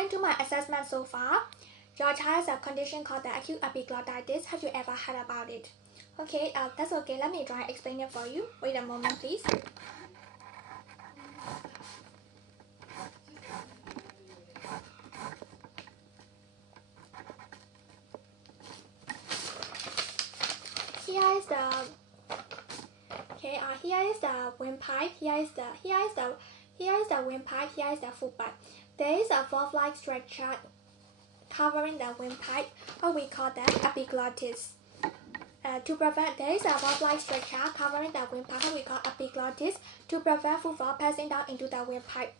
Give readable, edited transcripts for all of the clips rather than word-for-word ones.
According to my assessment so far, your child has a condition called the acute epiglottitis. Have you ever heard about it? Okay, that's okay. Let me try and explain it for you. Wait a moment, please. Here is the here is the windpipe. Here is the windpipe. Here is the footpipe. There is a valve-like structure covering the windpipe, or we call that epiglottis. To prevent, there is a valve-like structure covering the windpipe, what we call epiglottis, to prevent footfall passing down into the windpipe.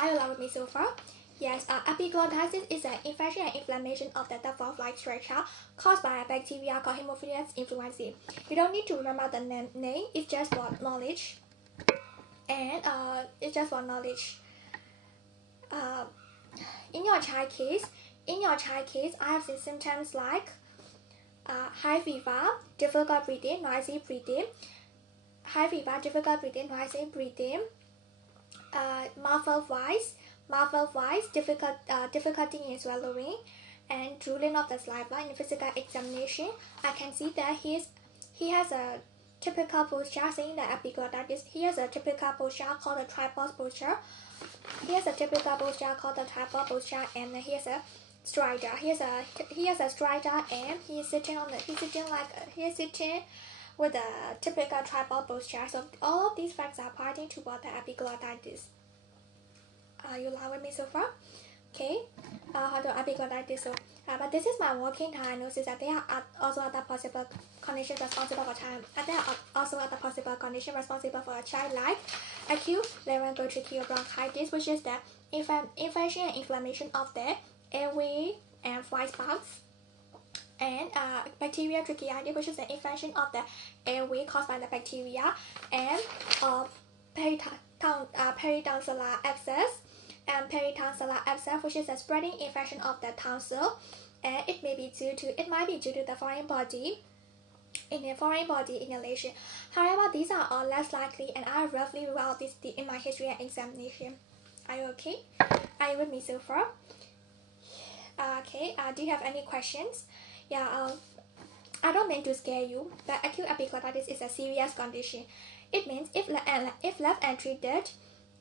Are you along with me so far? Yes, epiglottitis is an infection and inflammation of the valve-like structure caused by a bacteria called Haemophilus influenzae. You don't need to remember the name, it's just for knowledge. And it's just for knowledge. In your child case, I have seen symptoms like high fever, difficult breathing, noisy breathing, muffled voice, difficulty in swallowing, and drooling of the saliva. In physical examination, I can see that he has a typical posture, saying that epiglottitis. He has a typical posture called the tripod posture. And he has a stridor. He has a stridor, and he's sitting with a typical tripod posture. So all of these facts are pointing toward the epiglottitis. Are you along with me so far? Okay. How to epiglottitis? So, but this is my working diagnosis. There are also other possible conditions responsible for child. There are also other possible conditions responsible for a child, like acute laryngotracheal bronchitis, which is the infection and inflammation of the airway and voice box, and bacterial tracheitis, which is the infection of the airway caused by the bacteria, and peritonsillar abscess, which is a spreading infection of the tonsil, and it might be due to the foreign body inhalation. However, these are all less likely, and I roughly ruled out this in my history and examination. Are you okay? Are you with me so far? Okay. Do you have any questions? Yeah. I don't mean to scare you, but acute epiglottitis is a serious condition. It means if left untreated,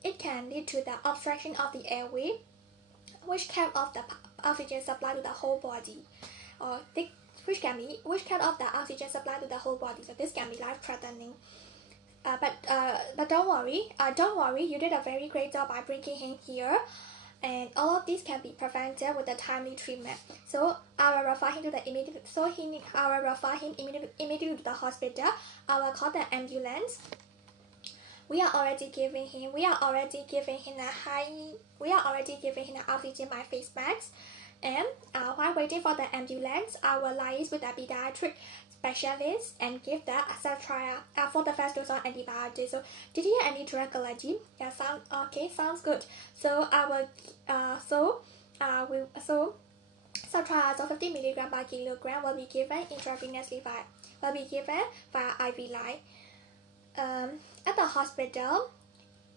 it can lead to the obstruction of the airway, which cut off the oxygen supply to the whole body, which cut off the oxygen supply to the whole body. So this can be life-threatening. But don't worry. You did a very great job by bringing him here, and all of these can be prevented with a timely treatment. So I will refer him immediately to the hospital. I will call the ambulance. We are already giving him an oxygen by face mask. And while waiting for the ambulance, I will liaise with the pediatric specialist and give the Ceftriaxone for the first dose of antibiotics. So, did you have any drug allergy? Yeah, sounds good. So Ceftriaxone 50 mg per kilogram will be given intravenously via IV line. At the hospital,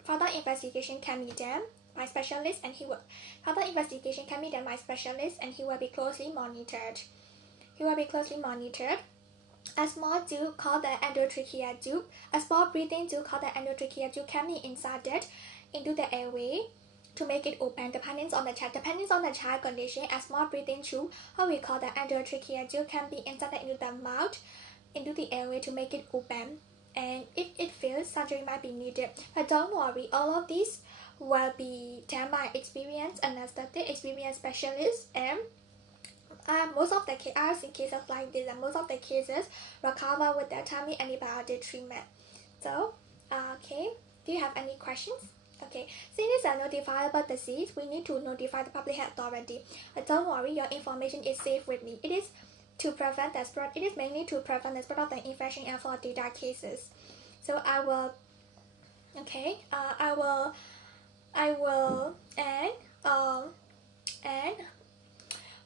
further investigation can be done by specialist, and he will be closely monitored. A small tube called the endotracheal tube, a small breathing tube called the endotracheal tube, can be inserted into the airway to make it open. Depending on the child condition, a small breathing tube, what we call the endotracheal tube, can be inserted into the mouth, into the airway to make it open. And if it fails, surgery might be needed. But don't worry, all of these will be done by experienced anesthetic, experienced specialists, and most of the cases like this, and most of the cases recover with the timely antibiotic treatment. So, okay, do you have any questions? Okay, since it's a notifiable disease, we need to notify the public health authority. But don't worry, your information is safe with me. It is mainly to prevent the spread of the infection and for data cases. So I will, and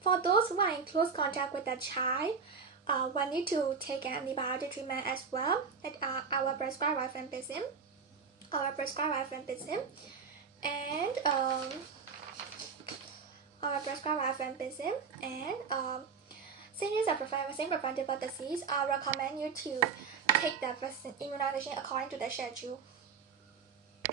for those who are in close contact with the child, will need to take an antibiotic treatment as well. I will prescribe rifampicin. And prescribed rifampicin, and since it's a vaccine preventable disease, I recommend you to take the vaccine immunization according to the schedule.